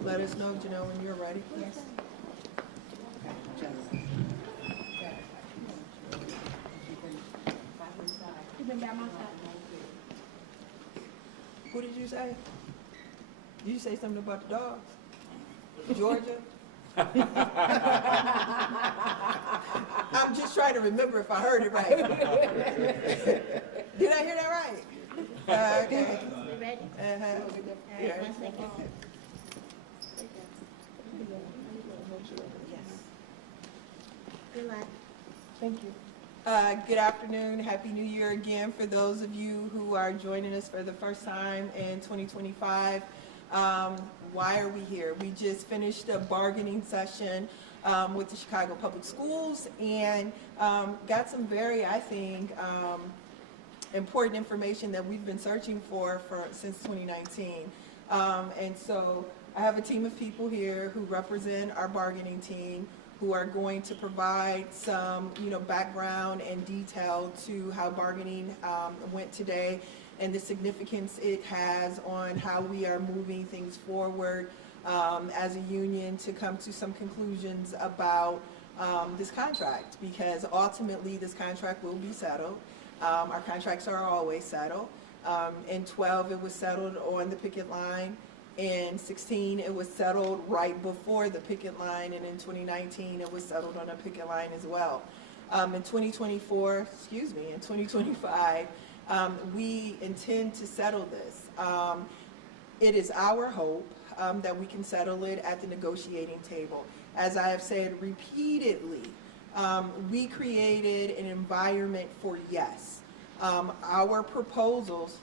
Let us know, Janelle, when you're ready. Yes. You been by my side. What did you say? Did you say something about the dogs? Georgia? I'm just trying to remember if I heard it right. Did I hear that right? Okay. You ready? Uh-huh. All Yeah. right, 1 second. Yes. Good luck. Thank you. Good afternoon. Happy New Year again for those of you who are joining us for the first time in 2025. Why are we here? We just finished a bargaining session with the Chicago Public Schools and got some very, I think, important information that we've been searching for since 2019. And so I have a team of people here who represent our bargaining team who are going to provide some, background and detail to how bargaining went today and the significance it has on how we are moving things forward as a union to come to some conclusions about this contract, because ultimately this contract will be settled. Our contracts are always settled. In 12, it was settled on the picket line. In 16, it was settled right before the picket line, and in 2019, it was settled on a picket line as well. In 2025, we intend to settle this. It is our hope that we can settle it at the negotiating table. As I have said repeatedly, we created an environment for yes. Our proposals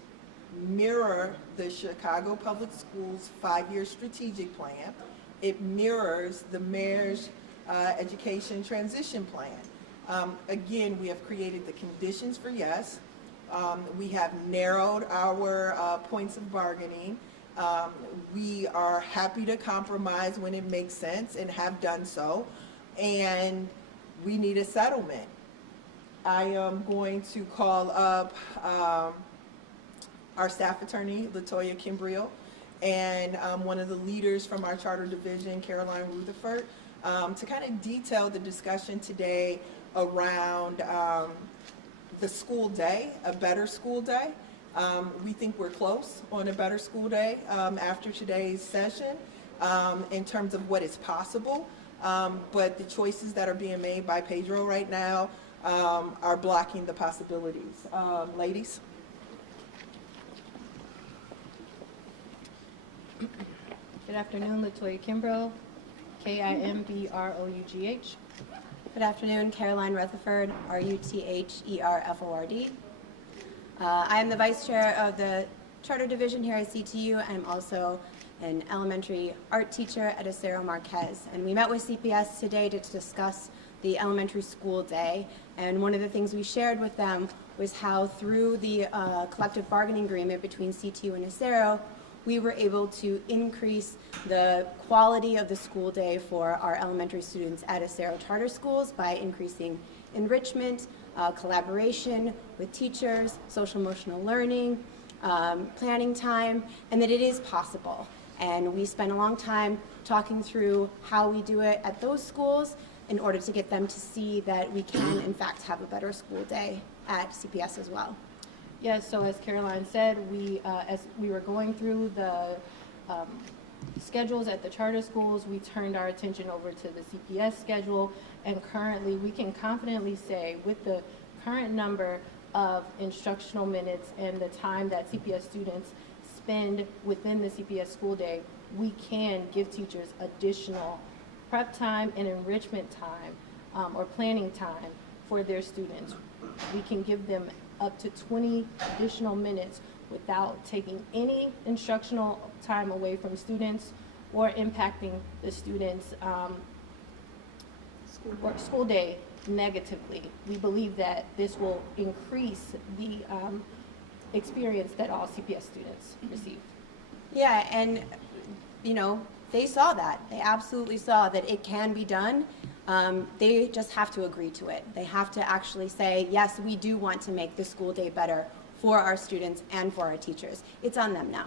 mirror the Chicago Public Schools 5-year strategic plan. It mirrors the mayor's education transition plan. Again, we have created the conditions for yes. We have narrowed our points of bargaining. We are happy to compromise when it makes sense and have done so. And we need a settlement. I am going to call up our staff attorney, Latoya Kimbrell, and one of the leaders from our charter division, Caroline Rutherford, to kind of detail the discussion today around the school day, a better school day. We think we're close on a better school day after today's session in terms of what is possible, but the choices that are being made by Pedro right now are blocking the possibilities. Ladies? Good afternoon, Latoya Kimbrough, Kimbrough. Good afternoon, Caroline Rutherford, Rutherford. I am the Vice Chair of the Charter Division here at CTU. I'm also an elementary art teacher at Acero Marquez. And we met with CPS today to discuss the elementary school day. And one of the things we shared with them was how through the collective bargaining agreement between CTU and Acero, we were able to increase the quality of the school day for our elementary students at Acero Charter Schools by increasing enrichment, collaboration with teachers, social emotional learning, planning time, and that it is possible. And we spent a long time talking through how we do it at those schools in order to get them to see that we can, in fact, have a better school day at CPS as well. Yes, so as Caroline said, as we were going through the schedules at the charter schools, we turned our attention over to the CPS schedule, and currently we can confidently say with the current number of instructional minutes and the time that CPS students spend within the CPS school day, we can give teachers additional prep time and enrichment time or planning time for their students. We can give them up to 20 additional minutes without taking any instructional time away from students or impacting the students' school day negatively. We believe that this will increase the experience that all CPS students receive. Yeah, and they saw that. They absolutely saw that it can be done. They just have to agree to it. They have to actually say, yes, we do want to make the school day better for our students and for our teachers. It's on them now.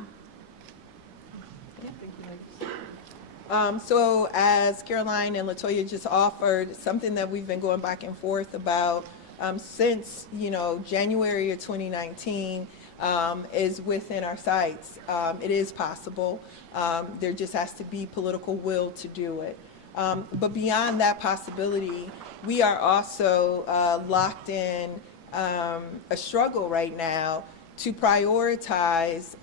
So as Caroline and Latoya just offered, something that we've been going back and forth about since, January of 2019 is within our sights. It is possible. There just has to be political will to do it. But beyond that possibility, we are also locked in a struggle right now to prioritize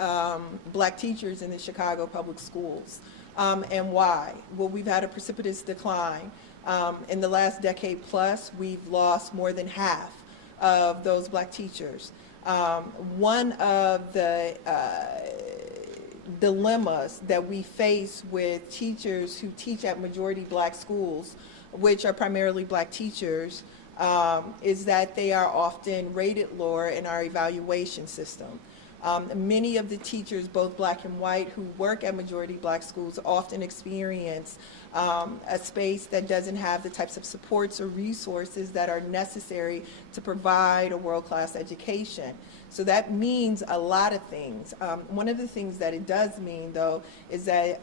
Black teachers in the Chicago public schools. And why? Well, we've had a precipitous decline. In the last decade plus, we've lost more than half of those Black teachers. One of the dilemmas that we face with teachers who teach at majority Black schools, which are primarily Black teachers, is that they are often rated lower in our evaluation system. Many of the teachers, both Black and white, who work at majority Black schools often experience a space that doesn't have the types of supports or resources that are necessary to provide a world-class education. So that means a lot of things. One of the things that it does mean, though, is that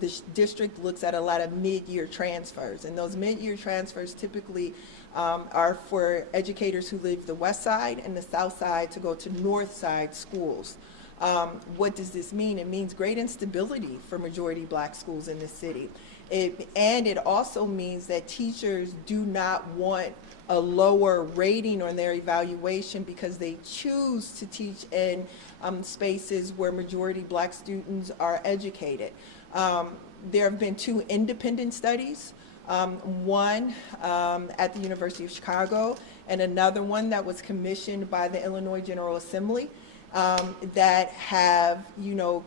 the district looks at a lot of mid-year transfers, and those mid-year transfers typically are for educators who leave the west side and the south side to go to north side schools. What does this mean? It means great instability for majority Black schools in the city. And it also means that teachers do not want a lower rating on their evaluation because they choose to teach in spaces where majority Black students are educated. There have been 2 independent studies, one at the University of Chicago and another one that was commissioned by the Illinois General Assembly that have,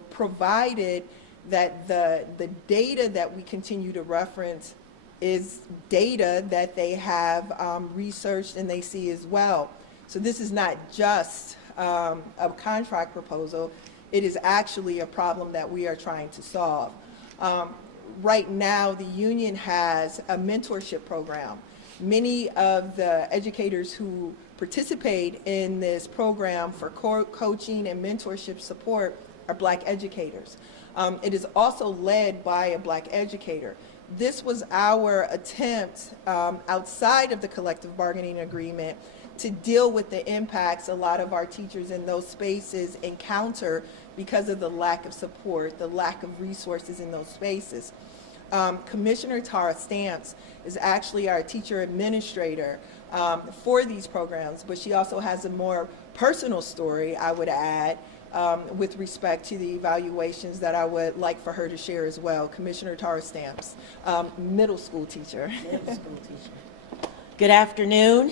provided that the data that we continue to reference is data that they have researched and they see as well. So this is not just a contract proposal, it is actually a problem that we are trying to solve. Right now, the union has a mentorship program. Many of the educators who participate in this program for coaching and mentorship support are Black educators. It is also led by a Black educator. This was our attempt outside of the collective bargaining agreement to deal with the impacts a lot of our teachers in those spaces encounter because of the lack of support, the lack of resources in those spaces. Commissioner Tara Stamps is actually our teacher administrator for these programs, but she also has a more personal story, I would add, with respect to the evaluations that I would like for her to share as well. Commissioner Tara Stamps, middle school teacher. Middle school teacher. Good afternoon.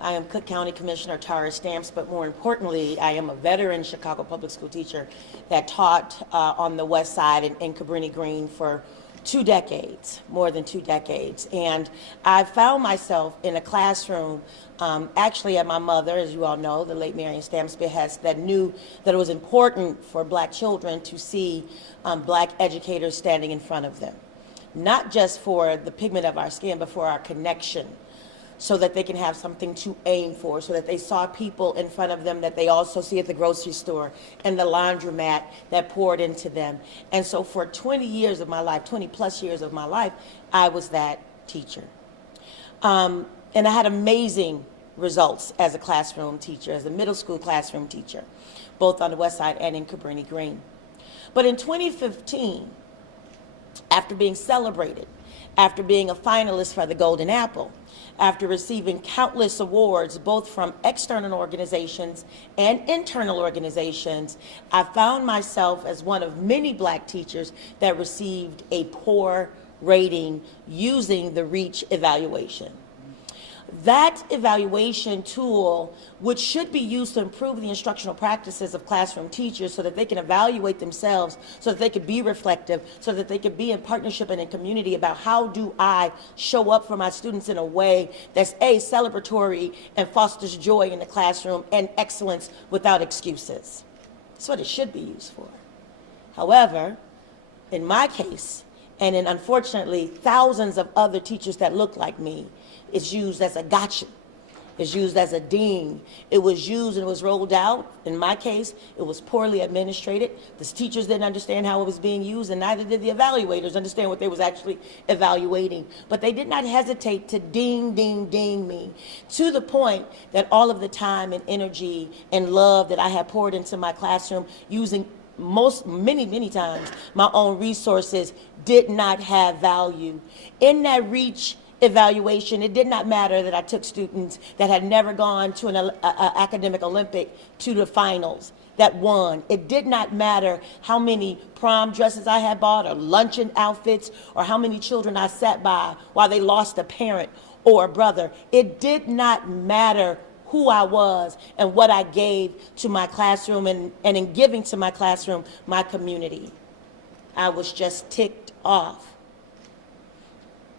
I am Cook County Commissioner Tara Stamps, but more importantly, I am a veteran Chicago public school teacher that taught on the west side in Cabrini Green for 2 decades, more than 2 decades. And I found myself in a classroom, actually at my mother, as you all know, the late Marion Stamps behest, that knew that it was important for Black children to see Black educators standing in front of them. Not just for the pigment of our skin, but for our connection, so that they can have something to aim for, so that they saw people in front of them that they also see at the grocery store and the laundromat that poured into them. And so for 20 years of my life, 20 plus years of my life, I was that teacher. And I had amazing results as a classroom teacher, as a middle school classroom teacher, both on the west side and in Cabrini Green. But in 2015, after being celebrated, after being a finalist for the Golden Apple, after receiving countless awards, both from external organizations and internal organizations, I found myself as one of many Black teachers that received a poor rating using the REACH evaluation. That evaluation tool, which should be used to improve the instructional practices of classroom teachers so that they can evaluate themselves, so that they could be reflective, so that they could be in partnership and in community about how do I show up for my students in a way that's A, celebratory and fosters joy in the classroom and excellence without excuses. That's what it should be used for. However, in my case, and in unfortunately thousands of other teachers that look like me, it's used as a gotcha. It's used as a ding. It was used and it was rolled out. In my case, it was poorly administrated. The teachers didn't understand how it was being used, and neither did the evaluators understand what they was actually evaluating. But they did not hesitate to ding, ding, ding me, to the point that all of the time and energy and love that I had poured into my classroom, using many times my own resources, did not have value. In that reach evaluation, it did not matter that I took students that had never gone to an academic Olympic to the finals that won. It did not matter how many prom dresses I had bought or luncheon outfits or how many children I sat by while they lost a parent or a brother. It did not matter who I was and what I gave to my classroom, and in giving to my classroom, my community. I was just ticked off.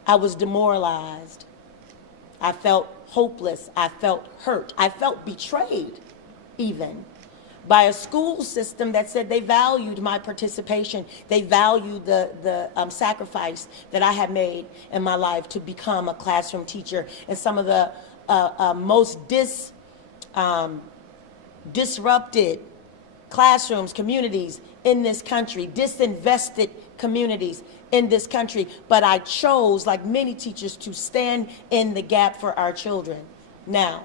I was demoralized. I felt hopeless. I felt hurt. I felt betrayed, even, by a school system that said they valued my participation. They valued the sacrifice that I had made in my life to become a classroom teacher. And some of the most disrupted classrooms, communities in this country, disinvested communities in this country. But I chose, like many teachers, to stand in the gap for our children. Now,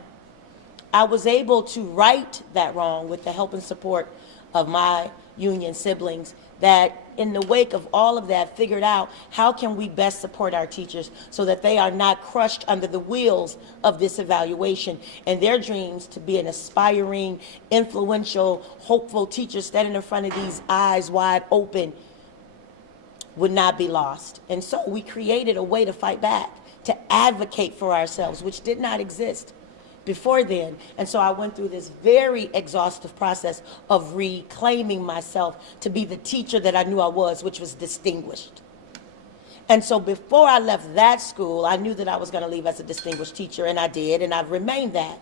I was able to right that wrong with the help and support of my union siblings that, in the wake of all of that, figured out how can we best support our teachers so that they are not crushed under the wheels of this evaluation, and their dreams to be an aspiring, influential, hopeful teacher standing in front of these eyes wide open would not be lost. And so we created a way to fight back, to advocate for ourselves, which did not exist before then. And so I went through this very exhaustive process of reclaiming myself to be the teacher that I knew I was, which was distinguished. And so before I left that school, I knew that I was going to leave as a distinguished teacher, and I did, and I've remained that.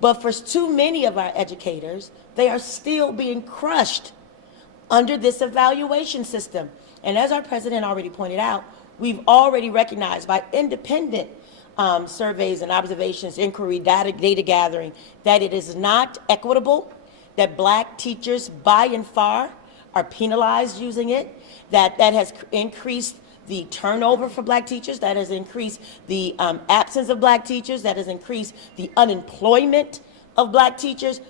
But for too many of our educators, they are still being crushed under this evaluation system. And as our president already pointed out, we've already recognized by independent surveys and observations, inquiry, data gathering, that it is not equitable, that black teachers by and far are penalized using it, that has increased the turnover for black teachers, that has increased the absence of black teachers, that has increased the unemployment of black teachers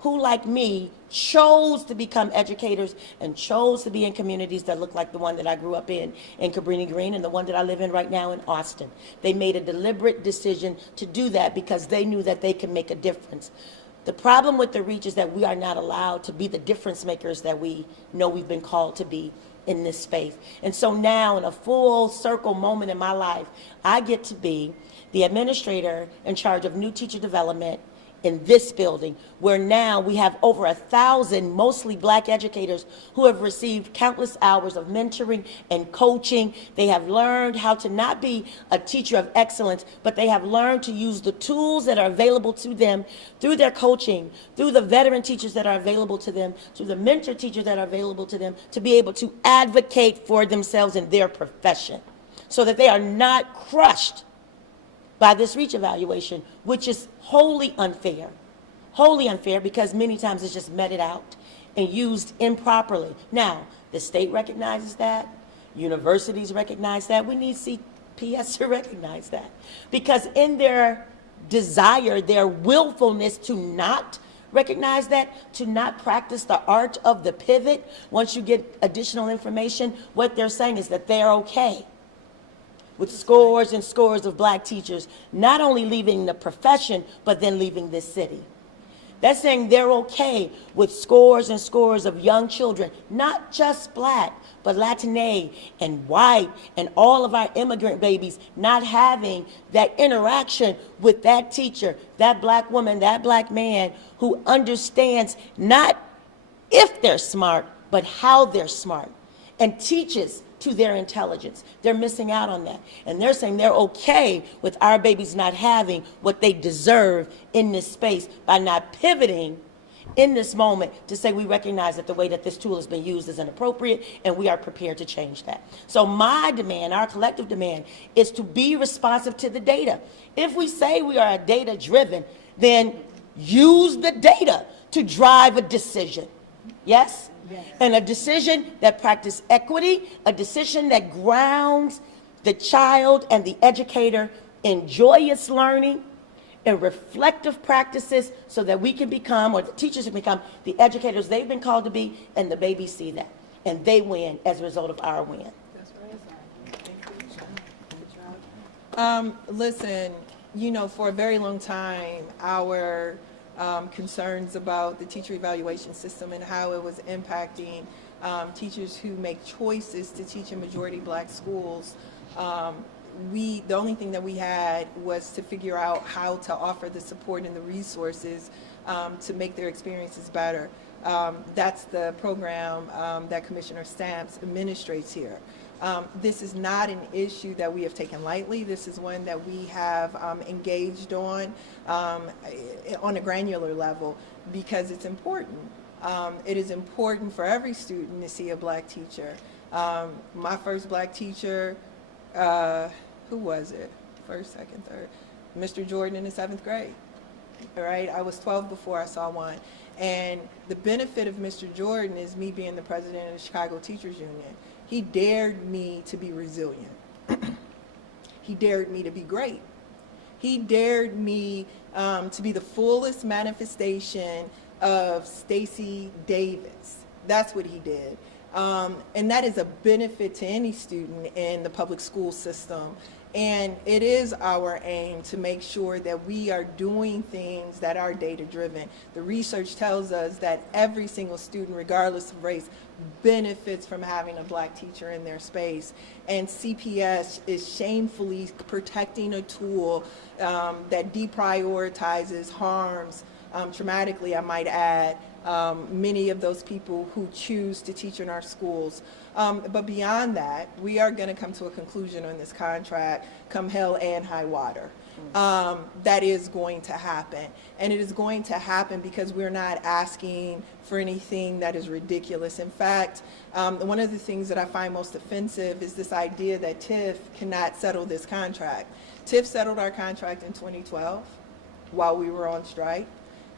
who, like me, chose to become educators and chose to be in communities that look like the one that I grew up in Cabrini Green, and the one that I live in right now in Austin. They made a deliberate decision to do that because they knew that they could make a difference. The problem with the reach is that we are not allowed to be the difference makers that we know we've been called to be in this space. And so now, in a full circle moment in my life, I get to be the administrator in charge of new teacher development in this building, where now we have over 1,000 mostly black educators who have received countless hours of mentoring and coaching. They have learned how to not be a teacher of excellence, but they have learned to use the tools that are available to them through their coaching, through the veteran teachers that are available to them, through the mentor teachers that are available to them, to be able to advocate for themselves in their profession so that they are not crushed by this reach evaluation, which is wholly unfair because many times it's just meted out and used improperly. Now, the state recognizes that, universities recognize that, we need CPS to recognize that, because in their desire, their willfulness to not recognize that, to not practice the art of the pivot, once you get additional information, what they're saying is that they're okay with scores and scores of black teachers not only leaving the profession, but then leaving this city. They're saying they're okay with scores and scores of young children, not just black, but Latine and white and all of our immigrant babies not having that interaction with that teacher, that black woman, that black man who understands not if they're smart, but how they're smart, and teaches to their intelligence. They're missing out on that. And they're saying they're okay with our babies not having what they deserve in this space by not pivoting in this moment to say we recognize that the way that this tool has been used is inappropriate, and we are prepared to change that. So my demand, our collective demand, is to be responsive to the data. If we say we are data-driven, then use the data to drive a decision. Yes? Yes. And a decision that practices equity, a decision that grounds the child and the educator in joyous learning and reflective practices so that we can become, or the teachers can become, the educators they've been called to be, and the babies see that. And they win as a result of our win. Listen, you know, for a very long time, our concerns about the teacher evaluation system and how it was impacting teachers who make choices to teach in majority black schools, the only thing that we had was to figure out how to offer the support and the resources to make their experiences better. That's the program that Commissioner Stamps administrates here. This is not an issue that we have taken lightly. This is one that we have engaged on a granular level because it's important. It is important for every student to see a black teacher. My first black teacher, who was it? First, second, third. Mr. Jordan in the 7th grade. All right, I was 12 before I saw one. And the benefit of Mr. Jordan is me being the president of the Chicago Teachers Union. He dared me to be resilient. He dared me to be great. He dared me to be the fullest manifestation of Stacey Davis. That's what he did. And that is a benefit to any student in the public school system. And it is our aim to make sure that we are doing things that are data-driven. The research tells us that every single student, regardless of race, benefits from having a black teacher in their space. And CPS is shamefully protecting a tool that deprioritizes, harms, traumatically, I might add, many of those people who choose to teach in our schools. But beyond that, we are going to come to a conclusion on this contract come hell and high water. That is going to happen. And it is going to happen because we're not asking for anything that is ridiculous. In fact, one of the things that I find most offensive is this idea that TIF cannot settle this contract. TIF settled our contract in 2012 while we were on strike.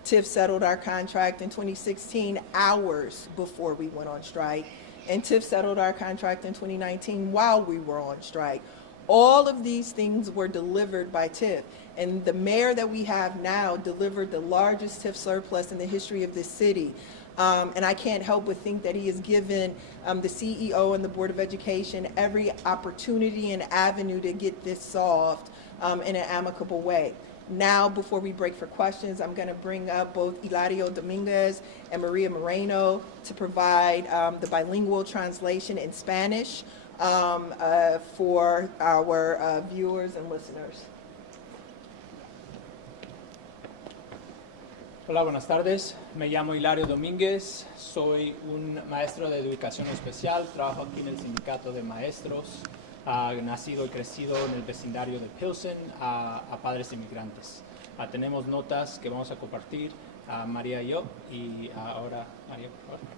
TIF settled our contract in 2016, hours before we went on strike. And TIF settled our contract in 2019 while we were on strike. All of these things were delivered by TIF. And the mayor that we have now delivered the largest TIF surplus in the history of this city. And I can't help but think that he has given the CEO and the Board of Education every opportunity and avenue to get this solved in an amicable way. Now, before we break for questions, I'm going to bring up both Hilario Dominguez and Maria Moreno to provide the bilingual translation in Spanish for our viewers and listeners. Hola, buenas tardes. Me llamo Hilario Domínguez. Soy un maestro de educación especial. Trabajo aquí en el sindicato de maestros. Nacido y crecido en el vecindario de Pilsen, a padres inmigrantes. Tenemos notas que vamos a compartir, María y yo, y ahora María, por favor.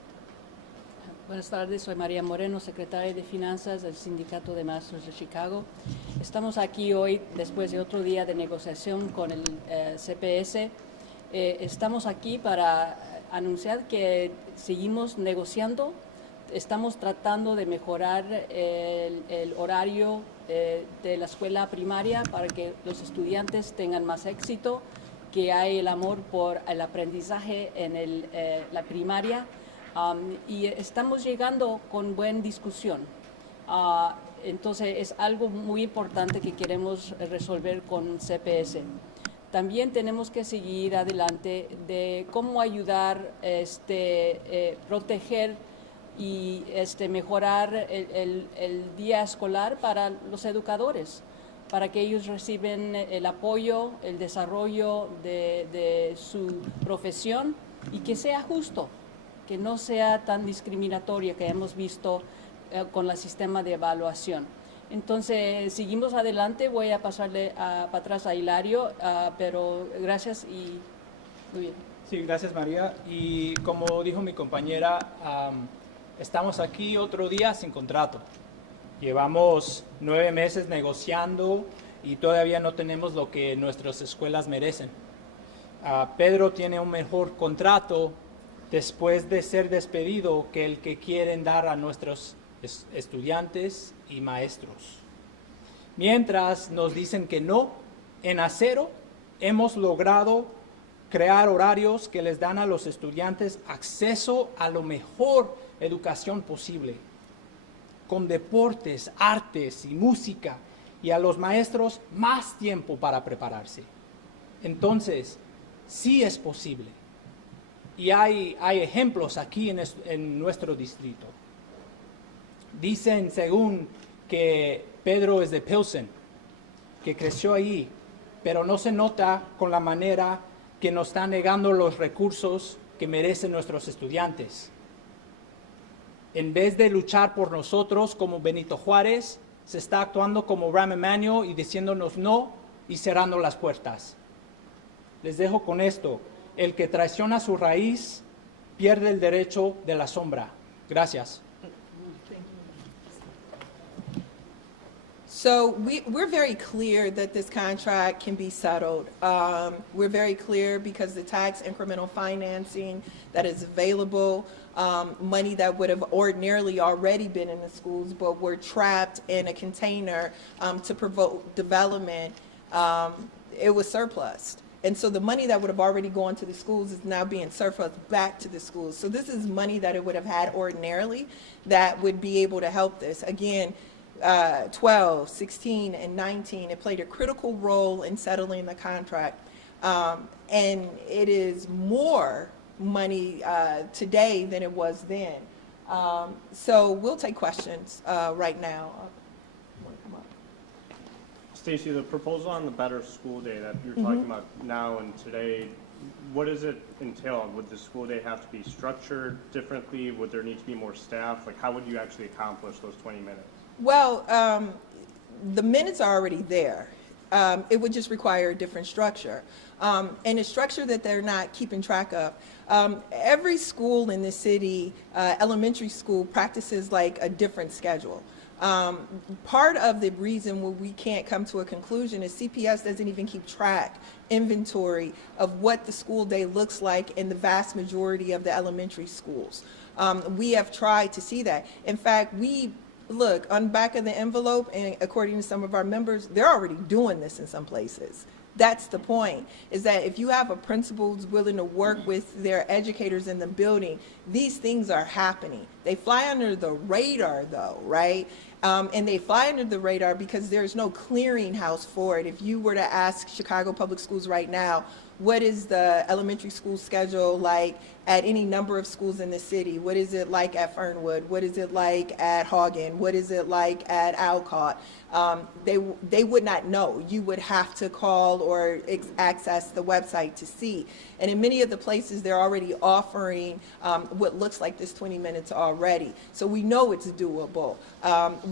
Buenas tardes, soy María Moreno, secretaria de Finanzas del Sindicato de Maestros de Chicago. Estamos aquí hoy después de otro día de negociación con el CPS. Estamos aquí para anunciar que seguimos negociando. Estamos tratando de mejorar el horario de la escuela primaria para que los estudiantes tengan más éxito, que hay el amor por el aprendizaje en la primaria y estamos llegando con buena discusión. Entonces es algo muy importante que queremos resolver con CPS. También tenemos que seguir adelante de cómo ayudar, proteger y mejorar el día escolar para los educadores, para que ellos reciban el apoyo, el desarrollo de su profesión y que sea justo, que no sea tan discriminatorio que hemos visto con el sistema de evaluación. Entonces, seguimos adelante. Voy a pasarle para atrás a Hilario, pero gracias y muy bien. Sí, gracias María. Y como dijo mi compañera, estamos aquí otro día sin contrato. Llevamos 9 meses negociando y todavía no tenemos lo que nuestras escuelas merecen. Pedro tiene un mejor contrato después de ser despedido que el que quieren dar a nuestros estudiantes y maestros. Mientras nos dicen que no, en Acero hemos logrado crear horarios que les dan a los estudiantes acceso a la mejor educación posible, con deportes, artes y música, y a los maestros más tiempo para prepararse. Entonces, sí es posible. Y hay ejemplos aquí en nuestro distrito. Dicen, según que Pedro es de Pilsen, que creció allí, pero no se nota con la manera que nos están negando los recursos que merecen nuestros estudiantes. En vez de luchar por nosotros como Benito Juárez, se está actuando como Rahm Emanuel y diciéndonos no y cerrando las puertas. Les dejo con esto. El que traiciona su raíz pierde el derecho de la sombra. Gracias. So we're very clear that this contract can be settled. We're very clear because the tax incremental financing that is available, money that would have ordinarily already been in the schools, but were trapped in a container to provoke development, it was surplused. And so the money that would have already gone to the schools is now being surplus back to the schools. So this is money that it would have had ordinarily that would be able to help this. Again, 12, 16, and 19, it played a critical role in settling the contract. And it is more money today than it was then. So we'll take questions right now. Wanna come up? Stacy, the proposal on the Better School Day that you're talking about now and today, what does it entail? Would the school day have to be structured differently? Would there need to be more staff? Like, how would you actually accomplish those 20 minutes? Well, the minutes are already there. It would just require a different structure. And a structure that they're not keeping track of. Every school in the city, elementary school, practices like a different schedule. Part of the reason why we can't come to a conclusion is CPS doesn't even keep track, inventory of what the school day looks like in the vast majority of the elementary schools. We have tried to see that. In fact, look, on the back of the envelope, and according to some of our members, they're already doing this in some places. That's the point, is that if you have a principal who's willing to work with their educators in the building, these things are happening. They fly under the radar, though, right? And they fly under the radar because there's no clearinghouse for it. If you were to ask Chicago Public Schools right now, what is the elementary school schedule like at any number of schools in the city? What is it like at Fernwood? What is it like at Haugen? What is it like at Alcott? They would not know. You would have to call or access the website to see. And in many of the places, they're already offering what looks like this 20 minutes already. So we know it's doable.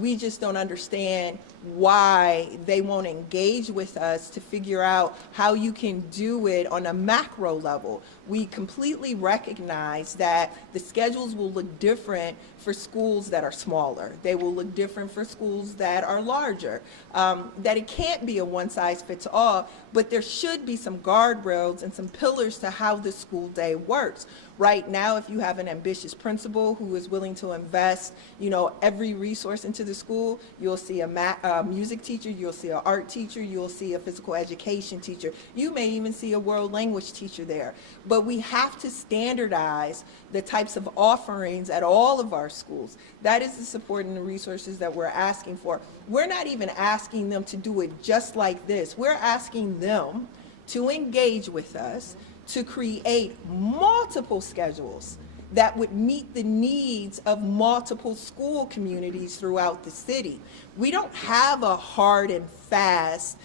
We just don't understand why they won't engage with us to figure out how you can do it on a macro level. We completely recognize that the schedules will look different for schools that are smaller. They will look different for schools that are larger. That it can't be a one-size-fits-all, but there should be some guardrails and some pillars to how the school day works. Right now, if you have an ambitious principal who is willing to invest, every resource into the school, you'll see a music teacher, you'll see an art teacher, you'll see a physical education teacher. You may even see a world language teacher there. But we have to standardize the types of offerings at all of our schools. That is the support and the resources that we're asking for. We're not even asking them to do it just like this. We're asking them to engage with us to create multiple schedules that would meet the needs of multiple school communities throughout the city. We don't have a hard and fast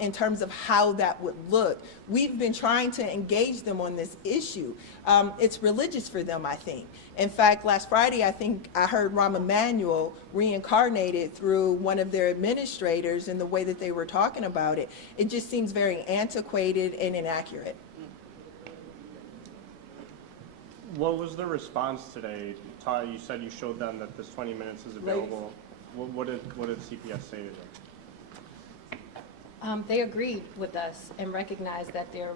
in terms of how that would look. We've been trying to engage them on this issue. It's religious for them, I think. In fact, last Friday, I think I heard Rahm Emanuel reincarnated through one of their administrators in the way that they were talking about it. It just seems very antiquated and inaccurate. What was the response today? Todd, you said you showed them that this 20 minutes is available. What did CPS say today? They agreed with us and recognized that there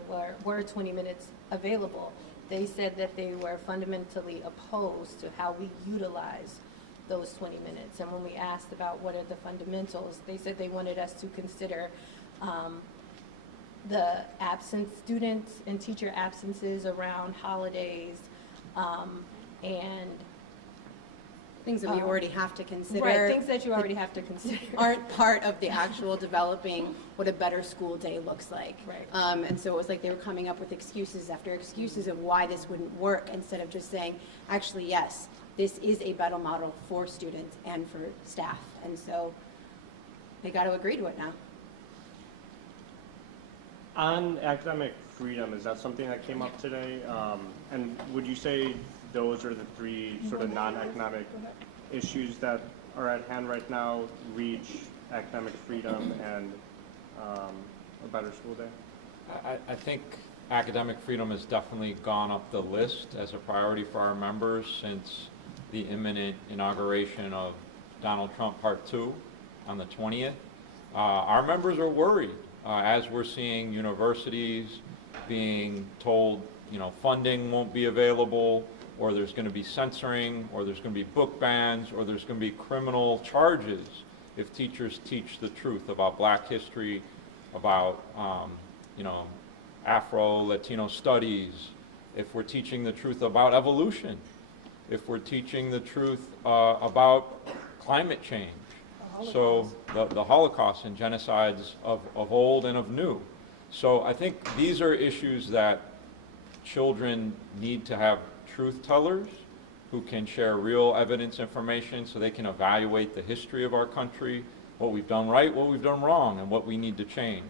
were 20 minutes available. They said that they were fundamentally opposed to how we utilize those 20 minutes. And when we asked about what are the fundamentals, they said they wanted us to consider the absent students and teacher absences around holidays, and Things that we already have to consider. right, things that you already have to consider. Aren't part of the actual developing what a better school day looks like. Right. And so it was like they were coming up with excuses after excuses of why this wouldn't work, instead of just saying, actually, yes, this is a better model for students and for staff. And so they got to agree to it now. On academic freedom, is that something that came up today? And would you say those are the three sort of non-economic issues that are at hand right now: reach, academic freedom, and a better school day? I think academic freedom has definitely gone up the list as a priority for our members since the imminent inauguration of Donald Trump Part 2 on the 20th. Our members are worried as we're seeing universities being told, funding won't be available, or there's going to be censoring, or there's going to be book bans, or there's going to be criminal charges if teachers teach the truth about Black history, about, Afro-Latino studies, if we're teaching the truth about evolution, if we're teaching the truth about climate change. So the Holocaust and genocides of old and of new. So I think these are issues that children need to have truth tellers who can share real evidence information so they can evaluate the history of our country, what we've done right, what we've done wrong, and what we need to change.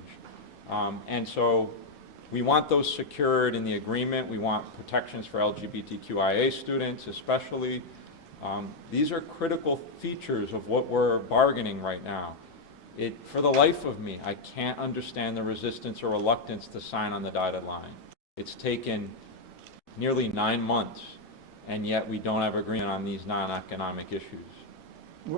And so we want those secured in the agreement. We want protections for LGBTQIA students especially. These are critical features of what we're bargaining right now. For the life of me, I can't understand the resistance or reluctance to sign on the dotted line. It's taken nearly 9 months, and yet we don't have agreement on these non-economic issues.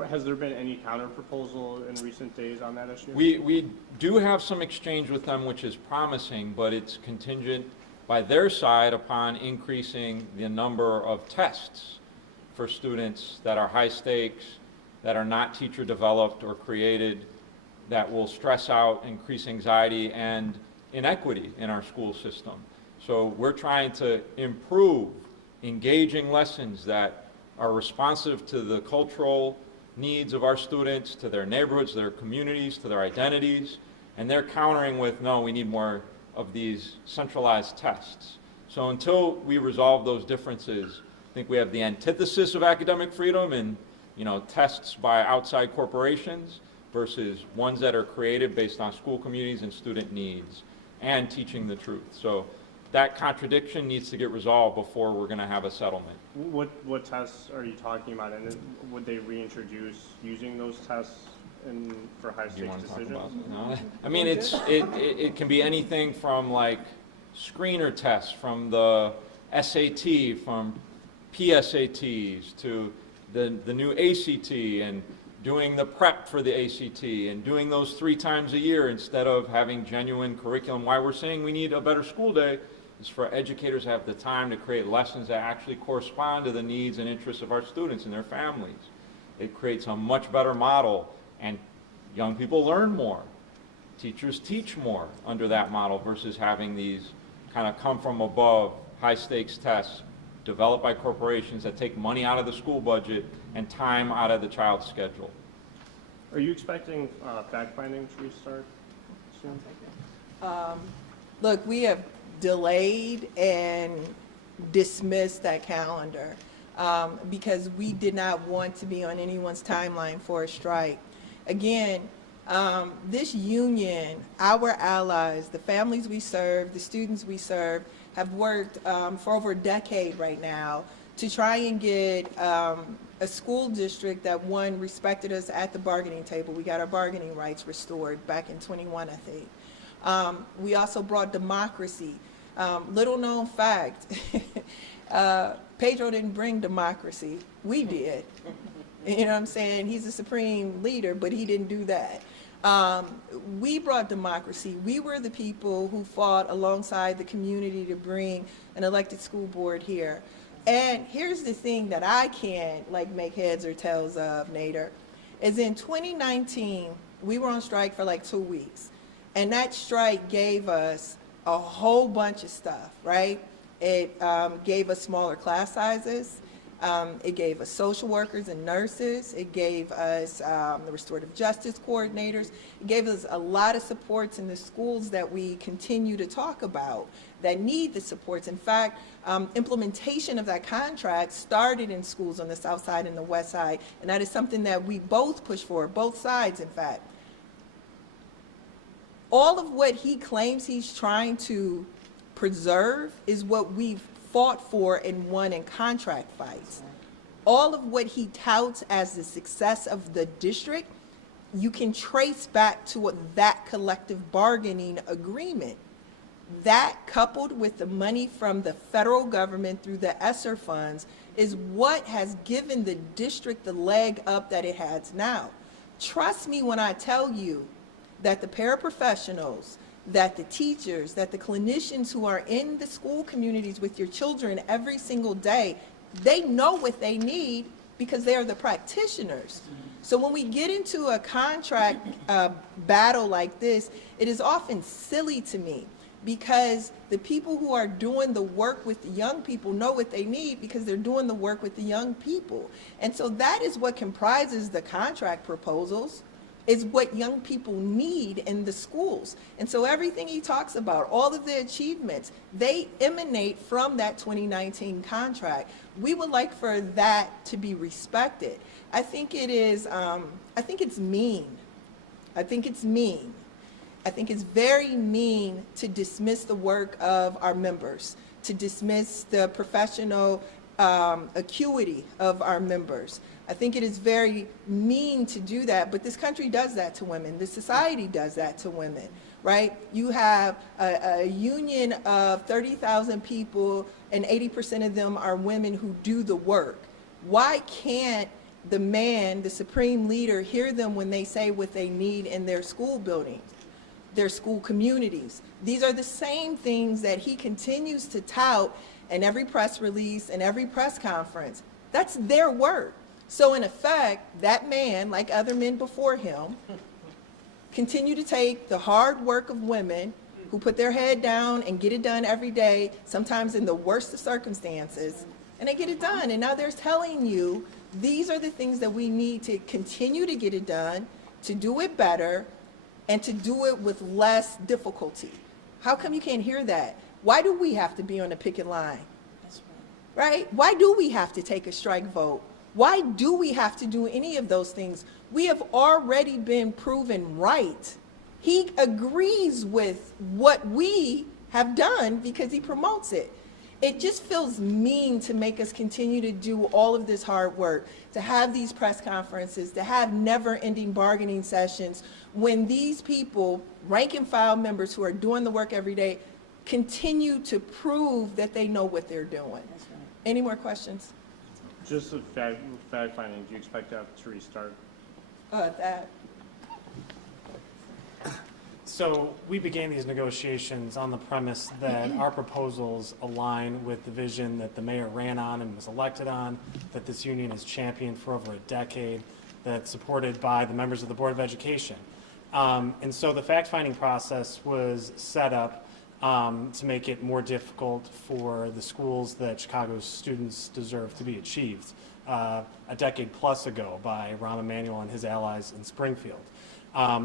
Has there been any counter-proposal in recent days on that issue? We do have some exchange with them, which is promising, but it's contingent by their side upon increasing the number of tests for students that are high stakes, that are not teacher developed or created, that will stress out, increase anxiety and inequity in our school system. So we're trying to improve engaging lessons that are responsive to the cultural needs of our students, to their neighborhoods, their communities, to their identities, and they're countering with, no, we need more of these centralized tests. So until we resolve those differences, I think we have the antithesis of academic freedom and tests by outside corporations versus ones that are created based on school communities and student needs and teaching the truth. So that contradiction needs to get resolved before we're going to have a settlement. What tests are you talking about, and would they reintroduce using those tests for high stakes decisions? No? I mean, it can be anything from like screener tests from the SAT, from PSATs to the new ACT, and doing the prep for the ACT and doing those 3 times a year instead of having genuine curriculum. Why we're saying we need a better school day is for educators to have the time to create lessons that actually correspond to the needs and interests of our students and their families. It creates a much better model, and young people learn more. Teachers teach more under that model versus having these kind of come from above high stakes tests developed by corporations that take money out of the school budget and time out of the child's schedule. Are you expecting fact-finding to restart soon? Look, we have delayed and dismissed that calendar because we did not want to be on anyone's timeline for a strike. Again, this union, our allies, the families we serve, the students we serve, have worked for over a decade right now to try and get a school district that, one, respected us at the bargaining table. We got our bargaining rights restored back in 21, I think. We also brought democracy. Little known fact, Pedro didn't bring democracy. We did. You know what I'm saying? He's a supreme leader, but he didn't do that. We brought democracy. We were the people who fought alongside the community to bring an elected school board here. And here's the thing that I can't make heads or tails of, Nader, is in 2019, we were on strike for 2 weeks. And that strike gave us a whole bunch of stuff, right? It gave us smaller class sizes. It gave us social workers and nurses. It gave us the restorative justice coordinators. It gave us a lot of supports in the schools that we continue to talk about that need the supports. In fact, implementation of that contract started in schools on the south side and the west side, and that is something that we both push for, both sides, in fact. All of what he claims he's trying to preserve is what we've fought for and won in contract fights. All of what he touts as the success of the district, you can trace back to that collective bargaining agreement. That, coupled with the money from the federal government through the ESSER funds, is what has given the district the leg up that it has now. Trust me when I tell you that the paraprofessionals, that the teachers, that the clinicians who are in the school communities with your children every single day, they know what they need because they are the practitioners. So when we get into a contract battle like this, it is often silly to me because the people who are doing the work with the young people know what they need because they're doing the work with the young people. And so that is what comprises the contract proposals, is what young people need in the schools. And so everything he talks about, all of the achievements, they emanate from that 2019 contract. We would like for that to be respected. I think it is, I think it's mean. I think it's mean. I think it's very mean to dismiss the work of our members, to dismiss the professional acuity of our members. I think it is very mean to do that, but this country does that to women. This society does that to women, right? You have a union of 30,000 people, and 80% of them are women who do the work. Why can't the man, the supreme leader, hear them when they say what they need in their school buildings, their school communities? These are the same things that he continues to tout in every press release and every press conference. That's their work. So in effect, that man, like other men before him, continue to take the hard work of women who put their head down and get it done every day, sometimes in the worst of circumstances, and they get it done. And now they're telling you, these are the things that we need to continue to get it done, to do it better, and to do it with less difficulty. How come you can't hear that? Why do we have to be on the picket line? Right? Why do we have to take a strike vote? Why do we have to do any of those things? We have already been proven right. He agrees with what we have done because he promotes it. It just feels mean to make us continue to do all of this hard work, to have these press conferences, to have never-ending bargaining sessions when these people, rank and file members who are doing the work every day, continue to prove that they know what they're doing. Any more questions? Just a fact finding, do you expect that to restart? That. So we began these negotiations on the premise that our proposals align with the vision that the mayor ran on and was elected on, that this union has championed for over a decade, that's supported by the members of the Board of Education. And so the fact-finding process was set up to make it more difficult for the schools that Chicago's students deserve to be achieved a decade plus ago by Rahm Emanuel and his allies in Springfield.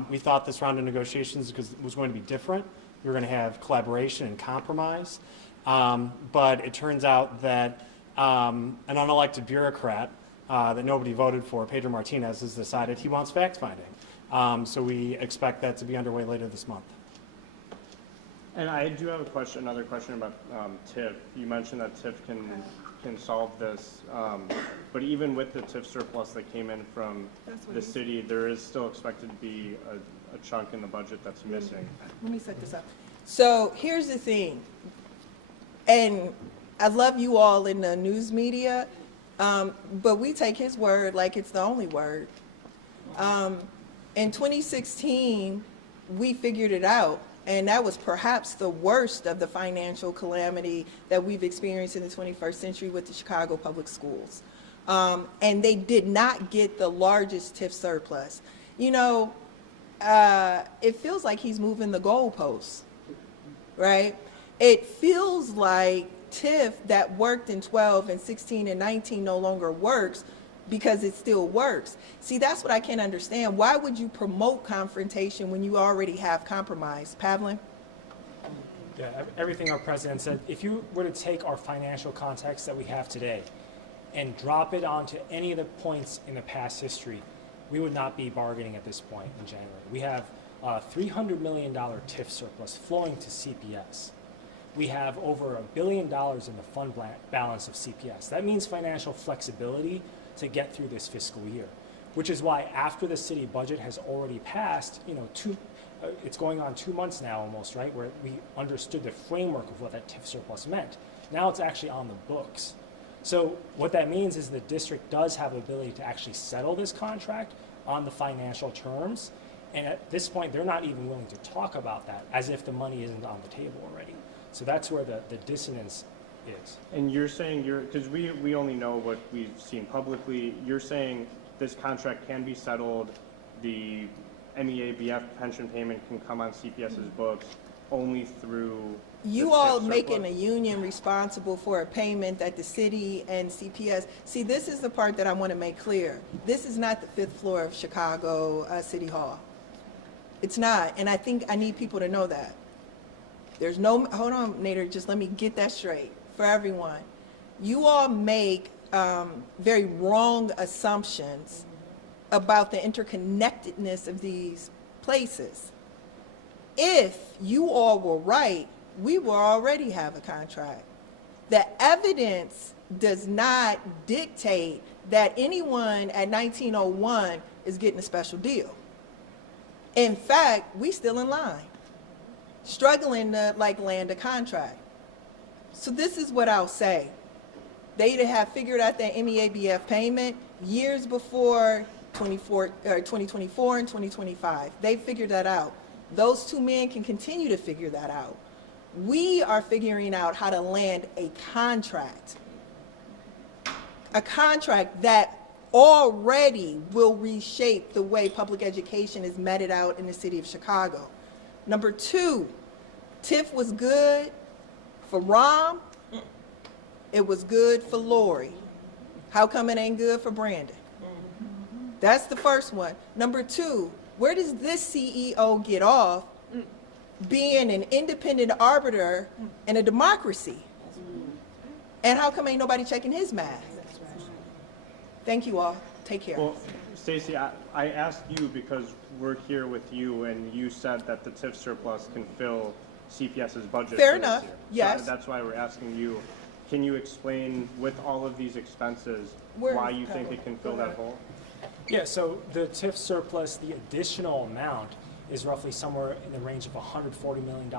We thought this round of negotiations was going to be different. We were going to have collaboration and compromise, but it turns out that an unelected bureaucrat that nobody voted for, Pedro Martinez, has decided he wants fact-finding. So we expect that to be underway later this month. And I do have another question about TIF. You mentioned that TIF can solve this, but even with the TIF surplus that came in from the city, there is still expected to be a chunk in the budget that's missing. Let me set this up. So here's the thing, and I love you all in the news media, but we take his word like it's the only word. In 2016, we figured it out, and that was perhaps the worst of the financial calamity that we've experienced in the 21st century with the Chicago Public Schools. And they did not get the largest TIF surplus. You know, it feels like he's moving the goalposts, right? It feels like TIF that worked in 12 and 16 and 19 no longer works because it still works. See, that's what I can't understand. Why would you promote confrontation when you already have compromise? Pavlin? Yeah, everything our president said, if you were to take our financial context that we have today and drop it onto any of the points in the past history, we would not be bargaining at this point in January. We have a $300 million TIF surplus flowing to CPS. We have over $1 billion in the fund balance of CPS. That means financial flexibility to get through this fiscal year, which is why after the city budget has already passed, you know, it's going on 2 months now almost, right, where we understood the framework of what that TIF surplus meant. Now it's actually on the books. So what that means is the district does have the ability to actually settle this contract on the financial terms. And at this point, they're not even willing to talk about that as if the money isn't on the table already. So that's where the dissonance is. And you're saying because we only know what we've seen publicly, you're saying this contract can be settled, the MEABF pension payment can come on CPS's books only through You the all TIF making a surplus? union responsible for a payment that the city and CPS, see, this is the part that I want to make clear. This is not the 5th floor of Chicago City Hall. It's not, and I think I need people to know that. There's no, hold on, Nader, just let me get that straight for everyone. You all make very wrong assumptions about the interconnectedness of these places. If you all were right, we will already have a contract. The evidence does not dictate that anyone at 1901 is getting a special deal. In fact, we still in line, struggling to land a contract. So this is what I'll say. They have figured out that MEABF payment years before 2024 and 2025. They figured that out. Those two men can continue to figure that out. We are figuring out how to land a contract that already will reshape the way public education is meted out in the city of Chicago. Number 2, TIF was good for Rom, it was good for Lori. How come it ain't good for Brandon? That's the first one. Number 2, where does this CEO get off being an independent arbiter in a democracy? And how come ain't nobody checking his math? Thank you all. Take care. Well, Stacey, I asked you because we're here with you, and you said that the TIF surplus can fill CPS's budget. Fair for this enough. year. Yes. So that's why we're asking you. Can you explain, with all of these expenses, Where why is you think it can Go fill that ahead. hole? Yeah, so the TIF surplus, the additional amount is roughly somewhere in the range of $140 million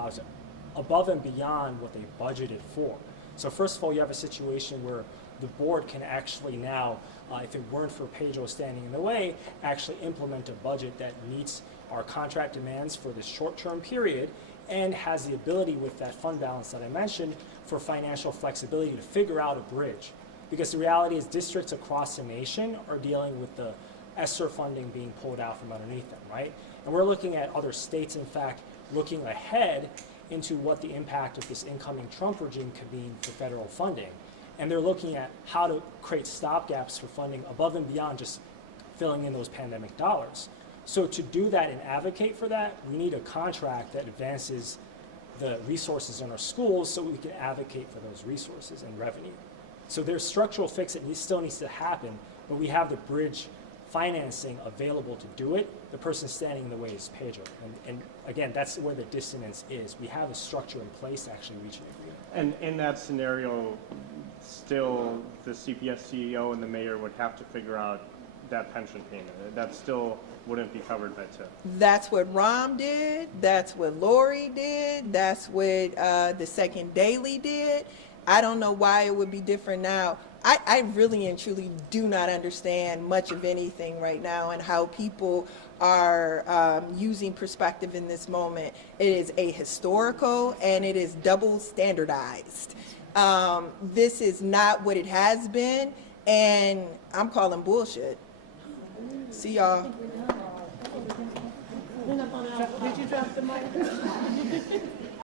above and beyond what they budgeted for. So first of all, you have a situation where the board can actually now, if it weren't for Pedro standing in the way, actually implement a budget that meets our contract demands for this short-term period and has the ability with that fund balance that I mentioned for financial flexibility to figure out a bridge. Because the reality is districts across the nation are dealing with the ESSER funding being pulled out from underneath them, right? And we're looking at other states, in fact, looking ahead into what the impact of this incoming Trump regime could mean for federal funding. And they're looking at how to create stopgaps for funding above and beyond just filling in those pandemic dollars. So to do that and advocate for that, we need a contract that advances the resources in our schools so we can advocate for those resources and revenue. So there's structural fix that still needs to happen, but we have the bridge financing available to do it. The person standing in the way is Pedro. And again, that's where the dissonance is. We have a structure in place to actually reach an agreement. And in that scenario, still the CPS CEO and the mayor would have to figure out that pension payment. That still wouldn't be covered by TIF. That's what Rom did. That's what Lori did. That's what the Second Daily did. I don't know why it would be different now. I really and truly do not understand much of anything right now and how people are using perspective in this moment. It is ahistorical and it is double standardized. This is not what it has been, and I'm calling bullshit. See y'all. Did you drop the mic?